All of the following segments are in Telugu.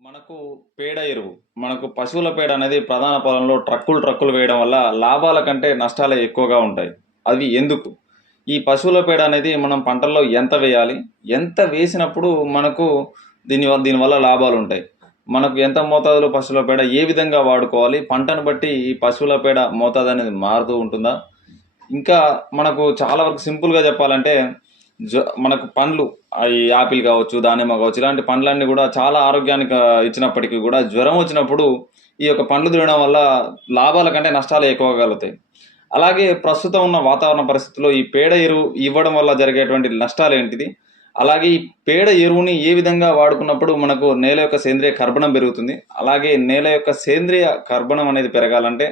మనకు పేడ ఎరువు. మనకు పశువుల పేడ అనేది ప్రధాన పొలంలో ట్రక్కులు ట్రక్కులు వేయడం వల్ల లాభాల కంటే నష్టాలే ఎక్కువగా ఉంటాయి. అవి ఎందుకు? ఈ పశువుల పేడ అనేది మనం పంటల్లో ఎంత వేయాలి? ఎంత వేసినప్పుడు మనకు దీని వల్ల దీనివల్ల లాభాలు ఉంటాయి? మనకు ఎంత మోతాదులో పశువుల పేడ ఏ విధంగా వాడుకోవాలి? పంటను బట్టి ఈ పశువుల పేడ మోతాదు అనేది మారుతూ ఉంటుందా? ఇంకా మనకు చాలా వరకు సింపుల్గా చెప్పాలంటే మనకు పండ్లు ఈ యాపిల్ కావచ్చు దానిమ్మ కావచ్చు ఇలాంటి పండ్లన్నీ కూడా చాలా ఆరోగ్యానికి ఇచ్చినప్పటికీ కూడా జ్వరం వచ్చినప్పుడు ఈ యొక్క పండ్లు తినడం వల్ల లాభాల కంటే నష్టాలు ఎక్కువ కలుగుతాయి అలాగే ప్రస్తుతం ఉన్న వాతావరణ పరిస్థితుల్లో ఈ పేడ ఎరువు ఇవ్వడం వల్ల జరిగేటువంటి నష్టాలు ఏంటిది? అలాగే ఈ పేడ ఎరువుని ఏ విధంగా వాడుకున్నప్పుడు మనకు నేల యొక్క సేంద్రియ కర్బనం పెరుగుతుంది? అలాగే నేల యొక్క సేంద్రియ కర్బనం అనేది పెరగాలంటే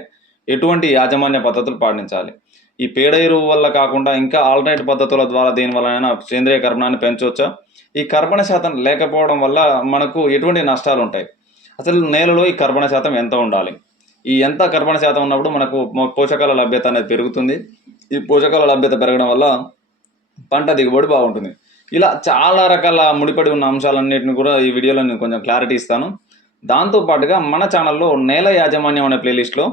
ఎటువంటి యాజమాన్య పద్ధతులు పాటించాలి? ఈ పేడ ఎరువు వల్ల కాకుండా ఇంకా ఆల్టర్నేట్ పద్ధతుల ద్వారా దేని సేంద్రియ కర్బనాన్ని పెంచవచ్చా ఈ కర్బన శాతం లేకపోవడం వల్ల మనకు ఎటువంటి నష్టాలు ఉంటాయి? అసలు నేలలో ఈ కర్బన శాతం ఎంత ఉండాలి? ఈ ఎంత కర్బన శాతం ఉన్నప్పుడు మనకు పోషకాల లభ్యత అనేది పెరుగుతుంది. ఈ పోషకాల లభ్యత పెరగడం వల్ల పంట దిగుబడి బాగుంటుంది. ఇలా చాలా రకాల ముడిపడి ఉన్న అంశాలన్నింటిని కూడా ఈ వీడియోలో నేను కొంచెం క్లారిటీ ఇస్తాను. దాంతో పాటుగా మన ఛానల్లో నేల యాజమాన్యం అనే ప్లేలిస్ట్లో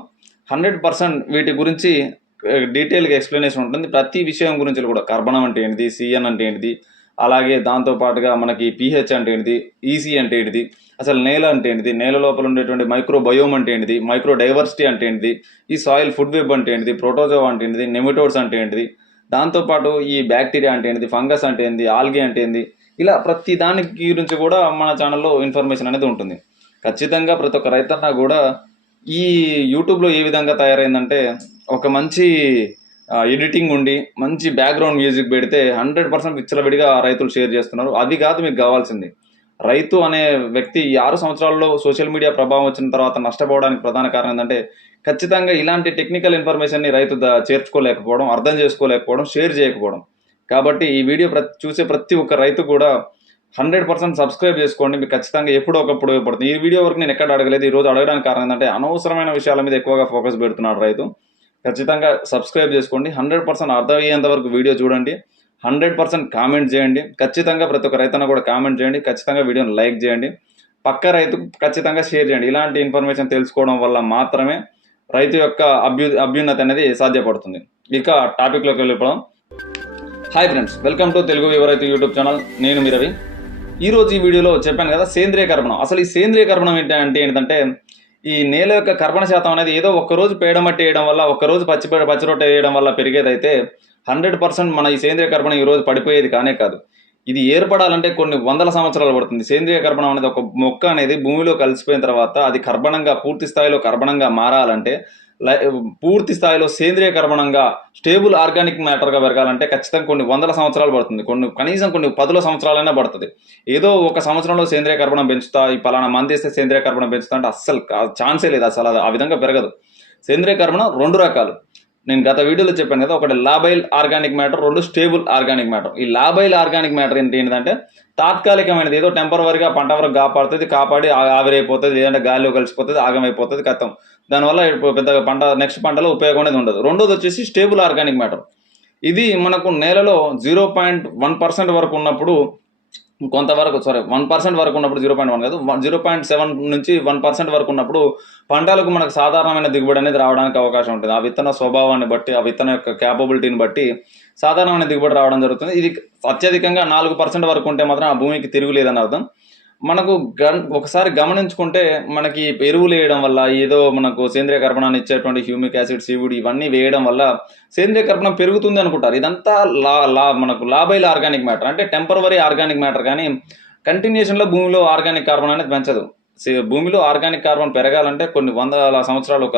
హండ్రెడ్ పర్సెంట్ వీటి గురించి డీటెయిల్గా ఎక్స్ప్లెనేషన్ ఉంటుంది ప్రతి విషయం గురించి కూడా కర్బనం అంటే ఏంటిది సిఎన్ అంటే ఏంటిది అలాగే దాంతోపాటుగా మనకి పిహెచ్ అంటే ఏంటిది ఈసీ అంటే ఏంటిది అసలు నేల అంటే ఏంటిది నేల లోపల ఉండేటువంటి మైక్రోబయోమ్ అంటే ఏంటిది మైక్రో డైవర్సిటీ అంటే ఏంటిది ఈ సాయిల్ ఫుడ్ వెబ్ అంటే ఏంటిది ప్రోటోజోవా అంటే ఏంటిది నెమిటోడ్స్ అంటే ఏంటిది దాంతోపాటు ఈ బ్యాక్టీరియా అంటే ఏంటిది ఫంగస్ అంటే ఏంది ఆల్గే అంటే ఏంది ఇలా ప్రతి దానికి గురించి కూడా మన ఛానల్లో ఇన్ఫర్మేషన్ అనేది ఉంటుంది ఖచ్చితంగా ప్రతి ఒక్క రైతన్న కూడా ఈ యూట్యూబ్లో ఏ విధంగా తయారైందంటే ఒక మంచి ఎడిటింగ్ ఉండి మంచి బ్యాక్గ్రౌండ్ మ్యూజిక్ పెడితే హండ్రెడ్ పర్సెంట్ విచ్చలవిడిగా రైతులు షేర్ చేస్తున్నారు. అది కాదు మీకు కావాల్సింది. రైతు అనే వ్యక్తి ఈ ఆరు సంవత్సరాల్లో సోషల్ మీడియా ప్రభావం వచ్చిన తర్వాత నష్టపోవడానికి ప్రధాన కారణం ఏంటంటే ఖచ్చితంగా ఇలాంటి టెక్నికల్ ఇన్ఫర్మేషన్ని రైతు ద- చేర్చుకోలేకపోవడం అర్థం చేసుకోలేకపోవడం షేర్ చేయకపోవడం. కాబట్టి ఈ వీడియో ప్రతి చూసే ప్రతి ఒక్క రైతు కూడా హండ్రెడ్ పర్సెంట్ సబ్స్క్రైబ్ చేసుకోండి. మీకు ఖచ్చితంగా ఎప్పుడో ఒకప్పుడు ఉపయోగపడుతుంది. ఈ వీడియో వరకు నేను ఎక్కడ అడగలేదు. ఈ రోజు అడగడానికి కారణం ఏంటంటే అనవసరమైన విషయాల మీద ఎక్కువగా ఫోకస్ పెడుతున్నాడు రైతు. ఖచ్చితంగా సబ్స్క్రైబ్ చేసుకోండి. హండ్రెడ్ పర్సెంట్ అర్థమయ్యేంత వరకు వీడియో చూడండి. హండ్రెడ్ పర్సెంట్ కామెంట్ చేయండి. ఖచ్చితంగా ప్రతి ఒక్క రైతన్న కూడా కామెంట్ చేయండి. ఖచ్చితంగా వీడియోని లైక్ చేయండి. పక్క రైతుకు ఖచ్చితంగా షేర్ చేయండి. ఇలాంటి ఇన్ఫర్మేషన్ తెలుసుకోవడం వల్ల మాత్రమే రైతు యొక్క అభ్యు అభ్యున్నతి అనేది సాధ్యపడుతుంది. ఇక టాపిక్లోకి వెళ్ళిపోవడం hi friends welcome to Telugu వివరైతు YouTube channel. నేను మీ రవి. ఈ ఈ వీడియోలో చెప్పాను కదా సేంద్రియ కర్మణం అసలు ఈ సేంద్రియ కర్మణం ఏంటంటే ఏంటంటే ఈ నేల యొక్క కర్బన శాతం అనేది ఏదో ఒక్క రోజు పేడ మట్టి వేయడం వల్ల ఒక్క రోజు పచ్చి పచ్చి రొట్టె వేయడం వల్ల పెరిగేదైతే హండ్రెడ్ పర్సెంట్ మన ఈ సేంద్రియ కర్బనం ఈ రోజు పడిపోయేది కానే కాదు. ఇది ఏర్పడాలంటే కొన్ని వందల సంవత్సరాలు పడుతుంది. సేంద్రియ కర్బనం అనేది ఒక మొక్క అనేది భూమిలో కలిసిపోయిన తర్వాత అది కర్బనంగా పూర్తి స్థాయిలో కర్బనంగా మారాలంటే పూర్తి స్థాయిలో సేంద్రియ కర్మణంగా స్టేబుల్ ఆర్గానిక్ మ్యాటర్గా పెరగాలంటే ఖచ్చితంగా కొన్ని వందల సంవత్సరాలు పడుతుంది. కొన్ని కనీసం కొన్ని పదుల సంవత్సరాలైనా పడుతుంది. ఏదో ఒక సంవత్సరంలో సేంద్రియ కర్మణం పెంచుతా ఈ పలానా మంది వేస్తే సేంద్రియ కర్మణం పెంచుతా అంటే అస్సలు ఛాన్సే లేదు అసలు ఆ విధంగా పెరగదు. సేంద్రియ కర్మణం రెండు రకాలు. నేను గత వీడియోలో చెప్పాను కదా ఒకటి లాబైల్ ఆర్గానిక్ మ్యాటర్ రెండు స్టేబుల్ ఆర్గానిక్ మ్యాటర్. ఈ లాబైల్ ఆర్గానిక్ మ్యాటర్ ఏంటి ఏంటంటే తాత్కాలికమైనది ఏదో టెంపరవరిగా పంట వరకు కాపాడుతుంది కాపాడి ఆవిరైపోతుంది లేదంటే గాలిలో కలిసిపోతుంది ఆగమైపోతుంది కథం దానివల్ల ఇప్పుడు పంట నెక్స్ట్ పంటలో ఉపయోగం అనేది ఉండదు. రెండోది వచ్చేసి స్టేబుల్ ఆర్గానిక్ మ్యాటర్. ఇది మనకు నేలలో జీరో పాయింట్ వన్ పర్సెంట్ వరకు ఉన్నప్పుడు కొంతవరకు సారీ వన్ పర్సెంట్ వరకు ఉన్నప్పుడు జీరో పాయింట్ వన్ కాదు జీరో పాయింట్ సెవెన్ నుంచి వన్ పర్సెంట్ వరకు ఉన్నప్పుడు పంటలకు మనకు సాధారణమైన దిగుబడి అనేది రావడానికి అవకాశం ఉంటుంది. ఆ విత్తన స్వభావాన్ని బట్టి ఆ విత్తన యొక్క క్యాపబిలిటీని బట్టి సాధారణమైన దిగుబడి రావడం జరుగుతుంది. ఇది అత్యధికంగా నాలుగు పర్సెంట్ వరకు ఉంటే మాత్రం ఆ భూమికి తిరుగులేదని అర్థం. మనకు గన్ ఒకసారి గమనించుకుంటే మనకి ఎరువులు వేయడం వల్ల ఏదో మనకు సేంద్రియ కర్పణాన్ని ఇచ్చేటువంటి హ్యూమిక్ యాసిడ్ సీవుడి ఇవన్నీ వేయడం వల్ల సేంద్రియ కర్పణం పెరుగుతుంది అనుకుంటారు. ఇదంతా లా లా మనకు లాభైల ఆర్గానిక్ మ్యాటర్. అంటే టెంపరవరీ ఆర్గానిక్ మ్యాటర్ కానీ కంటిన్యూషన్లో భూమిలో ఆర్గానిక్ కార్బన్ అనేది పెంచదు. సే- భూమిలో ఆర్గానిక్ కార్బన్ పెరగాలంటే కొన్ని వందల సంవత్సరాలు ఒక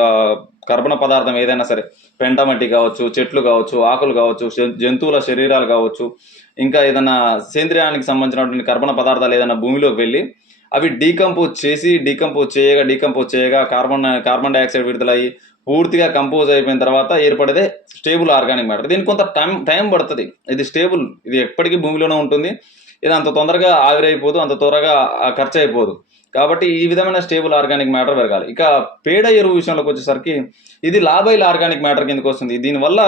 కర్బన పదార్థం ఏదైనా సరే పెంటమట్టి కావచ్చు చెట్లు కావచ్చు ఆకులు కావచ్చు జంతువుల శరీరాలు కావచ్చు ఇంకా ఏదైనా సేంద్రియానికి సంబంధించినటువంటి కర్బన పదార్థాలు ఏదైనా భూమిలోకి వెళ్ళి అవి డీకంపోజ్ చేసి డీకంపోజ్ చేయగా డీకంపోజ్ చేయగా కార్బన్ కార్బన్ డైఆక్సైడ్ విడుదలయ్యి పూర్తిగా కంపోజ్ అయిపోయిన తర్వాత ఏర్పడేదే స్టేబుల్ ఆర్గానిక్ మ్యాటర్. దీనికి కొంత టైం టైం పడుతుంది. ఇది స్టేబుల్ ఇది ఎప్పటికీ భూమిలోనే ఉంటుంది. ఇది అంత తొందరగా ఆవిరైపోదు అంత త్వరగా ఖర్చు అయిపోదు కాబట్టి ఈ విధమైన స్టేబుల్ ఆర్గానిక్ మ్యాటర్ పెరగాలి. ఇక పేడ ఎరువు విషయంలోకి వచ్చేసరికి ఇది లాభైల ఆర్గానిక్ మ్యాటర్ కిందకు వస్తుంది. దీనివల్ల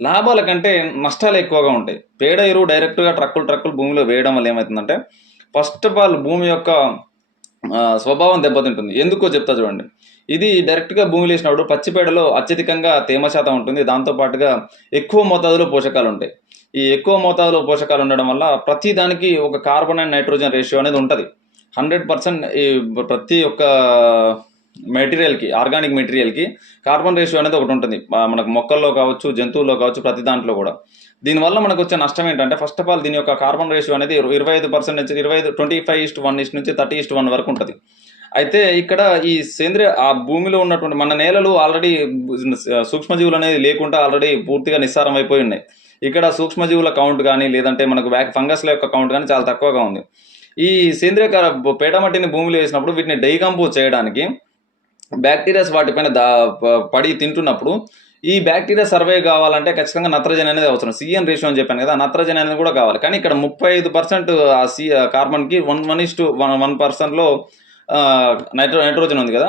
లాభాల కంటే నష్టాలు ఎక్కువగా ఉంటాయి. పేడ ఎరువు డైరెక్ట్గా ట్రక్కులు ట్రక్కులు భూమిలో వేయడం వల్ల ఏమవుతుందంటే ఫస్ట్ ఆఫ్ ఆల్ భూమి యొక్క స్వభావం దెబ్బతింటుంది. ఎందుకో చెప్తా చూడండి. ఇది డైరెక్ట్గా భూమిలో వేసినప్పుడు పచ్చిపేడలో అత్యధికంగా తేమ శాతం ఉంటుంది. దాంతో పాటుగా ఎక్కువ మోతాదులో పోషకాలు ఉంటాయి. ఈ ఎక్కువ మోతాదులో పోషకాలు ఉండడం వల్ల ప్రతి దానికి ఒక కార్బన్ అండ్ నైట్రోజన్ రేషియో అనేది ఉంటుంది. హండ్రెడ్ పర్సెంట్ ఈ ప్రతి ఒక్క మెటీరియల్కి ఆర్గానిక్ మెటీరియల్కి కార్బన్ రేషియో అనేది ఒకటి ఉంటుంది మనకు మొక్కల్లో కావచ్చు జంతువుల్లో కావచ్చు ప్రతి దాంట్లో కూడా దీనివల్ల మనకు వచ్చే నష్టం ఏంటంటే ఫస్ట్ ఆఫ్ ఆల్ దీని యొక్క కార్బన్ రేషియో అనేది ఇరవై ఐదు పర్సెంట్ నుంచి ఇరవై ఐదు twenty five is to one is to నుంచి థర్టీ ఇస్ట్ వన్ వరకు ఉంటుంది అయితే ఇక్కడ ఈ సేంద్రియ ఆ భూమిలో ఉన్నటువంటి మన నేలలు ఆల్రెడీ సూక్ష్మజీవులు అనేది లేకుండా ఆల్రెడీ పూర్తిగా నిస్సారం అయిపోయి ఉన్నాయి ఇక్కడ సూక్ష్మజీవుల కౌంట్ కానీ లేదంటే మనకు వ్యాక్ ఫంగస్ల యొక్క కౌంట్ కానీ చాలా తక్కువగా ఉంది ఈ సేంద్రియ పేటమట్టిని భూమిలో వేసినప్పుడు వీటిని డైకంపోజ్ చేయడానికి బ్యాక్టీరియాస్ వాటిపైన దా పడి తింటున్నప్పుడు ఈ బ్యాక్టీరియా సర్వే కావాలంటే ఖచ్చితంగా నత్రజని అనేది అవసరం. సిఎన్ రేషియో అని చెప్పాను కదా నత్రజని అనేది కూడా కావాలి. కానీ ఇక్కడ ముప్పై ఐదు పర్సెంట్ ఆ C కార్బన్కి one one is to one one పర్సెంట్లో నైట్రో నైట్రోజన్ ఉంది కదా.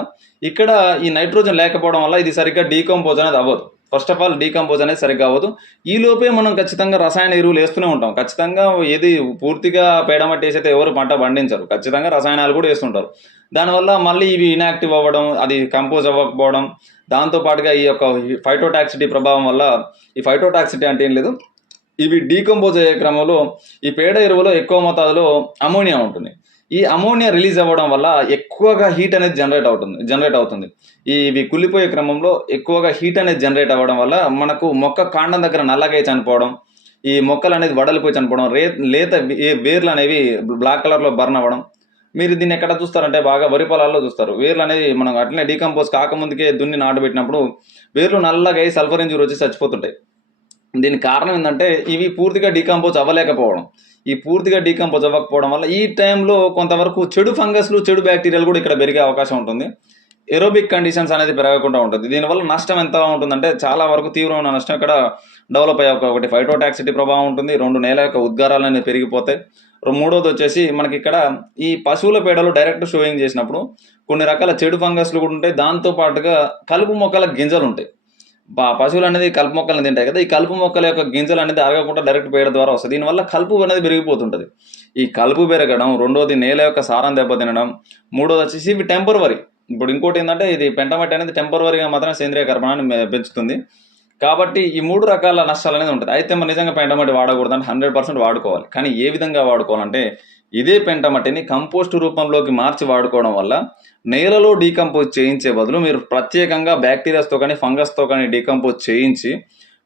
ఇక్కడ ఈ నైట్రోజన్ లేకపోవడం వల్ల ఇది సరిగ్గా డీకంపోజ్ అనేది అవ్వదు. ఫస్ట్ ఆఫ్ ఆల్ డీకంపోజ్ అనేది సరిగ్గా అవ్వదు. ఈ లోపే మనం ఖచ్చితంగా రసాయన ఎరువులు వేస్తూనే ఉంటాం. ఖచ్చితంగా ఏది పూర్తిగా పేడమట్టి వేసైతే ఎవరు పంట పండించరు. ఖచ్చితంగా రసాయనాలు కూడా వేస్తుంటారు. దానివల్ల మళ్ళీ ఇవి ఇనాక్టివ్ అవ్వడం అది కంపోజ్ అవ్వకపోవడం దాంతో పాటుగా ఈ యొక్క ఫైటోటాక్సిటీ ప్రభావం వల్ల ఈ ఫైటోటాక్సిటీ అంటే ఏం లేదు. ఇవి డీకంపోజ్ అయ్యే క్రమంలో ఈ పేడ ఎరువులో ఎక్కువ మోతాదులో అమోనియా ఉంటుంది. ఈ అమోనియా రిలీజ్ అవ్వడం వల్ల ఎక్కువగా హీట్ అనేది జనరేట్ అవుతుంది జనరేట్ అవుతుంది. ఇవి కుళ్ళిపోయే క్రమంలో ఎక్కువగా హీట్ అనేది జనరేట్ అవ్వడం వల్ల మనకు మొక్క కాండం దగ్గర నల్లగా చనిపోవడం ఈ మొక్కలు అనేది వడలిపోయి చనిపోవడం రే లేత వే- వేర్లు అనేవి బ్లాక్ కలర్లో బర్న్ అవ్వడం. మీరు దీన్ని ఎక్కడ చూస్తారంటే బాగా వరి పొలాల్లో చూస్తారు. వేర్లు అనేది మనం అట్లనే డీకంపోజ్ కాకముందుకే దున్ని నాటబెట్టినప్పుడు వేర్లు నల్లగా అయి సల్ఫర్ ఇంజూర్ వచ్చి చచ్చిపోతుంటాయి. దీనికి కారణం ఏంటంటే ఇవి పూర్తిగా డీకంపోజ్ అవ్వలేకపోవడం. ఈ పూర్తిగా డీకంపోజ్ అవ్వకపోవడం వల్ల ఈ టైంలో కొంతవరకు చెడు ఫంగస్లు చెడు బ్యాక్టీరియాలు కూడా ఇక్కడ పెరిగే అవకాశం ఉంటుంది. ఎరోబిక్ కండిషన్స్ అనేది పెరగకుండా ఉంటుంది. దీనివల్ల నష్టం ఎంత ఉంటుందంటే చాలా వరకు తీవ్రమైన నష్టం ఇక్కడ డెవలప్ అయ్యే ఒకటి ఫైటోటాక్సిటీ ప్రభావం ఉంటుంది. రెండు నేల యొక్క ఉద్గారాలు అనేవి పెరిగిపోతాయి. మూడోది వచ్చేసి మనకి ఇక్కడ ఈ పశువుల పేడలు డైరెక్ట్ షోయింగ్ చేసినప్పుడు కొన్ని రకాల చెడు ఫంగస్లు కూడా ఉంటాయి. దాంతో పాటుగా కలుపు మొక్కల గింజలు ఉంటాయి. పశువులు అనేది కలుపు మొక్కలను తింటాయి కదా. ఈ కలుపు మొక్కల యొక్క గింజలు అనేది అరగకుండా డైరెక్ట్ పేయడం ద్వారా వస్తుంది దీనివల్ల కలుపు అనేది పెరిగిపోతుంటుంది. ఈ కలుపు పెరగడం రెండోది నేల యొక్క సారం దెబ్బతినడం మూడోది వచ్చేసి ఇవి టెంపరవరీ ఇప్పుడు ఇంకోటి ఏంటంటే ఇది పెంటమట్టి అనేది టెంపరవరీగా మాత్రమే సేంద్రియ కర్బనాన్ని పెంచుతుంది. కాబట్టి ఈ మూడు రకాల నష్టాలు అనేది ఉంటుంది. అయితే మనం నిజంగా పెంటమట్టి వాడకూడదు అంటే హండ్రెడ్ పర్సెంట్ వాడుకోవాలి. కానీ ఏ విధంగా వాడుకోవాలంటే ఇదే పెంటమట్టిని కంపోస్ట్ రూపంలోకి మార్చి వాడుకోవడం వల్ల నేలలో డీకంపోజ్ చేయించే బదులు మీరు ప్రత్యేకంగా బ్యాక్టీరియాస్తో కానీ ఫంగస్తో కానీ డీకంపోజ్ చేయించి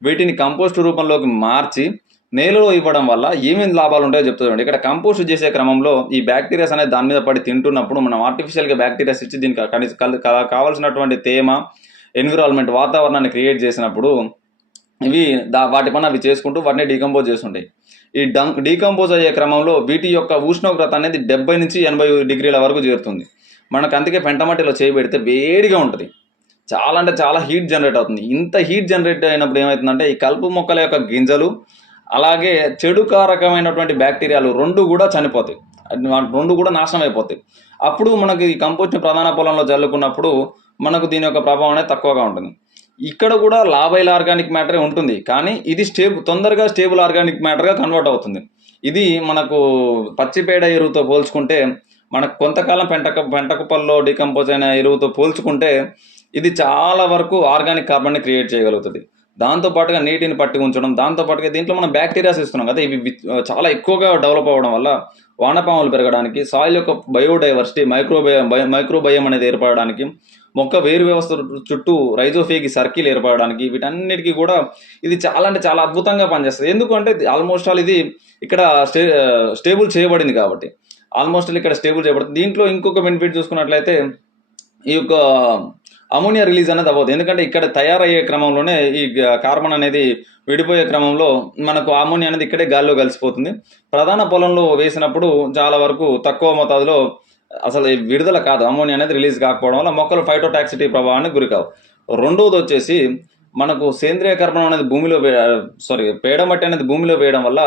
వీటిని కంపోస్ట్ రూపంలోకి మార్చి నేలలో ఇవ్వడం వల్ల ఏమేమి లాభాలు ఉంటాయో చెప్తా చూడండి. ఇక్కడ కంపోస్ట్ చేసే క్రమంలో ఈ బ్యాక్టీరియాస్ అనేది దాని మీద పడి తింటున్నప్పుడు మనం ఆర్టిఫిషియల్గా బ్యాక్టీరియాస్ ఇచ్చి దీనికి కనీస కావాల్సినటువంటి తేమ ఎన్విరాన్మెంట్ వాతావరణాన్ని క్రియేట్ చేసినప్పుడు ఇవి దా వాటి పని అవి చేసుకుంటూ వాటిని డీకంపోజ్ చేస్తుంటాయి. ఈ డం డీకంపోజ్ అయ్యే క్రమంలో వీటి యొక్క ఉష్ణోగ్రత అనేది డెబ్బై నుంచి ఎనభై డిగ్రీల వరకు చేరుతుంది. మనకు అందుకే పెంటమట్టిలో చేయబెడితే వేడిగా ఉంటుంది. చాలా అంటే చాలా హీట్ జనరేట్ అవుతుంది. ఇంత హీట్ జనరేట్ అయినప్పుడు ఏమవుతుందంటే ఈ కలుపు మొక్కల యొక్క గింజలు అలాగే చెడు కారకమైనటువంటి బ్యాక్టీరియాలు రెండు కూడా చనిపోతాయి. రెండు కూడా నాశనం అయిపోతాయి. అప్పుడు మనకి ఈ కంపోస్ట్ ప్రధాన పొలంలో చల్లుకున్నప్పుడు మనకు దీని యొక్క ప్రభావం అనేది తక్కువగా ఉంటుంది. ఇక్కడ కూడా లాభైల ఆర్గానిక్ మ్యాటరే ఉంటుంది. కానీ ఇది స్టేబుల్ తొందరగా స్టేబుల్ ఆర్గానిక్ మ్యాటర్గా కన్వర్ట్ అవుతుంది. ఇది మనకు పచ్చిపేడ ఎరువుతో పోల్చుకుంటే మనకు కొంతకాలం పెంటక పెంటకుప్పల్లో డికంపోజ్ అయిన ఎరువుతో పోల్చుకుంటే ఇది చాలా వరకు ఆర్గానిక్ కార్బన్ని క్రియేట్ చేయగలుగుతుంది. దాంతో పాటుగా నీటిని పట్టి ఉంచడం దాంతో పాటుగా దీంట్లో మనం బ్యాక్టీరియాస్ ఇస్తున్నాం కదా ఇవి చాలా ఎక్కువగా డెవలప్ అవ్వడం వల్ల వానపాములు పెరగడానికి సాయిల్ యొక్క బయోడైవర్సిటీ మైక్రోబయ మైక్రోబయం అనేది ఏర్పడడానికి మొక్క వేరు వ్యవస్థ చుట్టూ రైజోఫేగి సర్కిల్ ఏర్పడడానికి వీటన్నిటికీ కూడా ఇది చాలా అంటే చాలా అద్భుతంగా పనిచేస్తుంది. ఎందుకంటే ఆల్మోస్ట్ ఆల్ ఇది ఇక్కడ స్టే స్టేబుల్ చేయబడింది కాబట్టి. ఆల్మోస్ట్ ఆల్ ఇక్కడ స్టేబుల్ చేయబడుతుంది. దీంట్లో ఇంకొక బెనిఫిట్ చూసుకున్నట్లయితే ఈ యొక్క అమోనియా రిలీజ్ అనేది అవ్వదు. ఎందుకంటే ఇక్కడ తయారయ్యే క్రమంలోనే ఈ కార్బన్ అనేది విడిపోయే క్రమంలో మనకు అమోనియా అనేది ఇక్కడే గాల్లో కలిసిపోతుంది. ప్రధాన పొలంలో వేసినప్పుడు చాలా వరకు తక్కువ మోతాదులో అసలు విడుదల కాదు అమోనియా అనేది రిలీజ్ కాకపోవడం వల్ల మొక్కలు ఫైటోటాక్సిటీ ప్రభావానికి గురికావు. రెండవది వచ్చేసి మనకు సేంద్రియ కార్బన్ అనేది భూమిలో సారీ పేడ మట్టి అనేది భూమిలో వేయడం వల్ల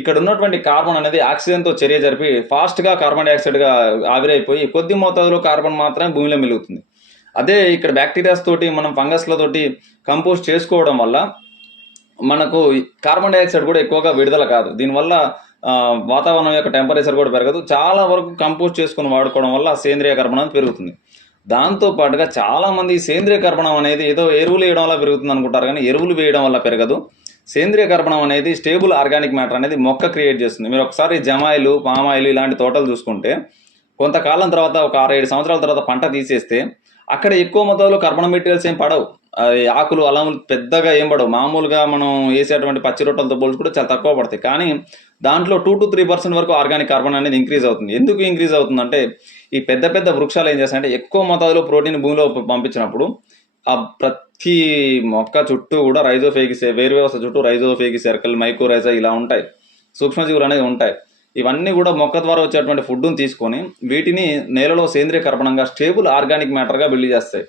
ఇక్కడ ఉన్నటువంటి కార్బన్ అనేది ఆక్సిజన్తో చర్య జరిపి ఫాస్ట్గా కార్బన్ డైఆక్సైడ్గా ఆవిరైపోయి కొద్ది మోతాదులో కార్బన్ మాత్రమే భూమిలో మిలుగుతుంది. అదే ఇక్కడ బ్యాక్టీరియాస్ తోటి మనం ఫంగస్లతోటి కంపోస్ట్ చేసుకోవడం వల్ల మనకు కార్బన్ డైఆక్సైడ్ కూడా ఎక్కువగా విడుదల కాదు. దీనివల్ల వాతావరణం యొక్క టెంపరేచర్ కూడా పెరగదు. చాలా వరకు కంపోస్ట్ చేసుకుని వాడుకోవడం వల్ల సేంద్రియ కర్బనం పెరుగుతుంది. దాంతో పాటుగా చాలామంది సేంద్రియ కర్బనం అనేది ఏదో ఎరువులు వేయడం వల్ల పెరుగుతుంది అనుకుంటారు కానీ ఎరువులు వేయడం వల్ల పెరగదు. సేంద్రియ కర్బనం అనేది స్టేబుల్ ఆర్గానిక్ మ్యాటర్ అనేది మొక్క క్రియేట్ చేస్తుంది. మీరు ఒకసారి జమాయిలు పామాయిలు ఇలాంటి తోటలు చూసుకుంటే కొంతకాలం తర్వాత ఒక ఆరు ఏడు సంవత్సరాల తర్వాత పంట తీసేస్తే అక్కడ ఎక్కువ మొత్తంలో కర్బన మెటీరియల్స్ ఏం పడవు. అది ఆకులు అలములు పెద్దగా ఏం పడవు. మామూలుగా మనం వేసేటువంటి పచ్చి రొట్టెలతో పోల్చుకుంటే చాలా తక్కువ పడతాయి. కానీ దాంట్లో టూ టు త్రీ పర్సెంట్ వరకు ఆర్గానిక్ కార్బన్ అనేది ఇంక్రీజ్ అవుతుంది. ఎందుకు ఇంక్రీజ్ అవుతుందంటే ఈ పెద్ద పెద్ద వృక్షాలు ఏం చేస్తాయంటే ఎక్కువ మోతాదులో ప్రోటీన్ భూమిలో పంపించినప్పుడు ఆ ప్రతి మొక్క చుట్టూ కూడా రైజోఫేగిసే వేరు వ్యవస్థ చుట్టూ రైజోఫేగి సర్కిల్ మైక్రోరైజా ఇలా ఉంటాయి. సూక్ష్మజీవులు అనేది ఉంటాయి. ఇవన్నీ కూడా మొక్క ద్వారా వచ్చేటువంటి ఫుడ్ను తీసుకొని వీటిని నేలలో సేంద్రియ కర్పణంగా స్టేబుల్ ఆర్గానిక్ మ్యాటర్గా బిల్డ్ చేస్తాయి.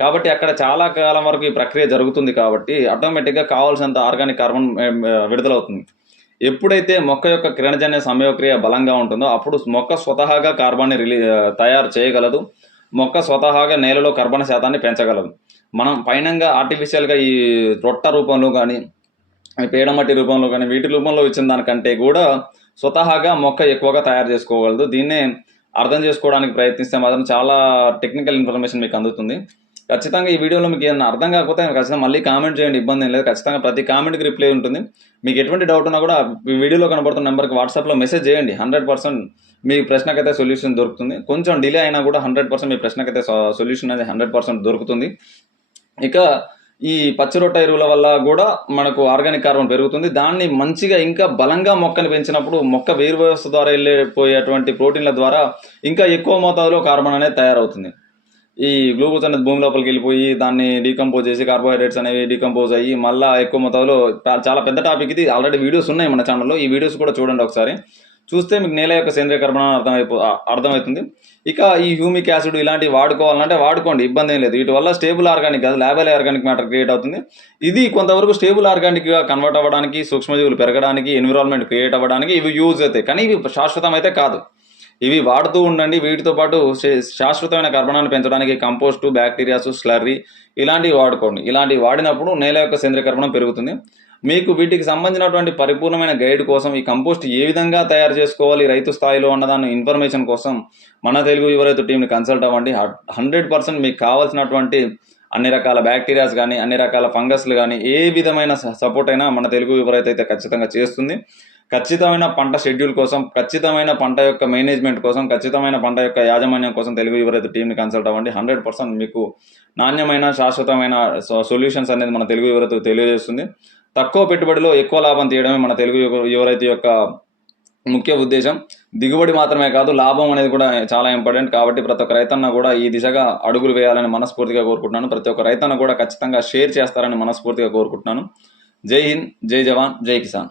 కాబట్టి అక్కడ చాలా కాలం వరకు ఈ ప్రక్రియ జరుగుతుంది కాబట్టి ఆటోమేటిక్గా కావాల్సినంత ఆర్గానిక్ కార్బన్ విడుదలవుతుంది. ఎప్పుడైతే మొక్క యొక్క కిరణజన్య సమయక్రియ బలంగా ఉంటుందో అప్పుడు మొక్క స్వతహాగా కార్బన్ని రిలీ తయారు చేయగలదు. మొక్క స్వతహాగా నేలలో కర్బన శాతాన్ని పెంచగలదు. మనం పైనంగా ఆర్టిఫిషియల్గా ఈ రొట్ట రూపంలో కానీ పేడమట్టి రూపంలో కానీ వీటి రూపంలో ఇచ్చిన దానికంటే కూడా స్వతహాగా మొక్క ఎక్కువగా తయారు చేసుకోగలదు. దీన్నే అర్థం చేసుకోవడానికి ప్రయత్నిస్తే మాత్రం చాలా టెక్నికల్ ఇన్ఫర్మేషన్ మీకు అందుతుంది. ఖచ్చితంగా ఈ వీడియోలో మీకు ఏమైనా అర్థం కాకపోతే ఖచ్చితంగా మళ్ళీ కామెంట్ చేయండి ఇబ్బంది ఏం లేదు. ఖచ్చితంగా ప్రతి కామెంట్కి రిప్లై ఉంటుంది. మీకు ఎటువంటి డౌట్ ఉన్నా కూడా ఈ వీడియోలో కనబడుతున్న నెంబర్కి వాట్సాప్లో మెసేజ్ చేయండి. హండ్రెడ్ పర్సెంట్ మీ ప్రశ్నకైతే సొల్యూషన్ దొరుకుతుంది. కొంచెం డిలే అయినా కూడా హండ్రెడ్ పర్సెంట్ మీ ప్రశ్నకైతే సొల్యూషన్ అనేది హండ్రెడ్ పర్సెంట్ దొరుకుతుంది. ఇక ఈ పచ్చి రొట్ట ఎరువుల వల్ల కూడా మనకు ఆర్గానిక్ కార్బన్ పెరుగుతుంది. దాన్ని మంచిగా ఇంకా బలంగా మొక్కను పెంచినప్పుడు మొక్క వేరు వ్యవస్థ ద్వారా వెళ్ళిపోయేటువంటి ప్రోటీన్ల ద్వారా ఇంకా ఎక్కువ మోతాదులో కార్బన్ అనేది తయారవుతుంది. ఈ గ్లూకోజ్ అనేది భూమి లోపలికి వెళ్ళిపోయి దాన్ని డీకంపోజ్ చేసి కార్బోహైడ్రేట్స్ అనేవి డీకంపోజ్ అయ్యి మళ్ళీ ఎక్కువ మొత్తంలో చాలా పెద్ద టాపిక్ ఇది. ఆల్రెడీ వీడియోస్ ఉన్నాయి మన ఛానల్లో ఈ వీడియోస్ కూడా చూడండి ఒకసారి. చూస్తే మీకు నేల యొక్క సేంద్రియ కర్బనం అర్థమైపో అర్థమవుతుంది. ఇక ఈ హ్యూమిక్ యాసిడ్ ఇలాంటివి వాడుకోవాలంటే వాడుకోండి. ఇబ్బంది ఏం లేదు. వీటి వల్ల స్టేబుల్ ఆర్గానిక్ కాదు ల్యాబల్ ఆర్గానిక్ మ్యాటర్ క్రియేట్ అవుతుంది. ఇది కొంతవరకు స్టేబుల్ ఆర్గానిక్గా కన్వర్ట్ అవ్వడానికి సూక్ష్మజీవులు పెరగడానికి ఎన్విరాన్మెంట్ క్రియేట్ అవ్వడానికి ఇవి యూజ్ అవుతాయి. కానీ ఇవి శాశ్వతం అయితే కాదు. ఇవి వాడుతూ ఉండండి. వీటితో పాటు శాశ్వతమైన కర్బనాన్ని పెంచడానికి కంపోస్టు బ్యాక్టీరియాస్ స్లర్రీ ఇలాంటివి వాడుకోండి. ఇలాంటివి వాడినప్పుడు నేల యొక్క సేంద్రియ కర్బనం పెరుగుతుంది. మీకు వీటికి సంబంధించినటువంటి పరిపూర్ణమైన గైడ్ కోసం ఈ కంపోస్ట్ ఏ విధంగా తయారు చేసుకోవాలి రైతు స్థాయిలో అన్నదాన్ని ఇన్ఫర్మేషన్ కోసం మన తెలుగు యువరైతు టీంని కన్సల్ట్ అవ్వండి. హండ్రెడ్ పర్సెంట్ మీకు కావాల్సినటువంటి అన్ని రకాల బ్యాక్టీరియాస్ కానీ అన్ని రకాల ఫంగస్లు కానీ ఏ విధమైన సపోర్ట్ అయినా మన తెలుగు యువరైతు అయితే ఖచ్చితంగా చేస్తుంది. ఖచ్చితమైన పంట షెడ్యూల్ కోసం ఖచ్చితమైన పంట యొక్క మేనేజ్మెంట్ కోసం ఖచ్చితమైన పంట యొక్క యాజమాన్యం కోసం తెలుగు యువరైతు టీంని కన్సల్ట్ అవ్వండి. హండ్రెడ్ పర్సెంట్ మీకు నాణ్యమైన శాశ్వతమైన సొల్యూషన్స్ అనేది మన తెలుగు యువరైతు తెలియజేస్తుంది. తక్కువ పెట్టుబడిలో ఎక్కువ లాభం తీయడమే మన తెలుగు యువ యువరైతు యొక్క ముఖ్య ఉద్దేశం. దిగుబడి మాత్రమే కాదు లాభం అనేది కూడా చాలా ఇంపార్టెంట్. కాబట్టి ప్రతి ఒక్క రైతన్న కూడా ఈ దిశగా అడుగులు వేయాలని మనస్ఫూర్తిగా కోరుకుంటున్నాను. ప్రతి ఒక్క రైతన్న కూడా ఖచ్చితంగా షేర్ చేస్తారని మనస్ఫూర్తిగా కోరుకుంటున్నాను. జై హింద్ జై జవాన్ జై కిసాన్.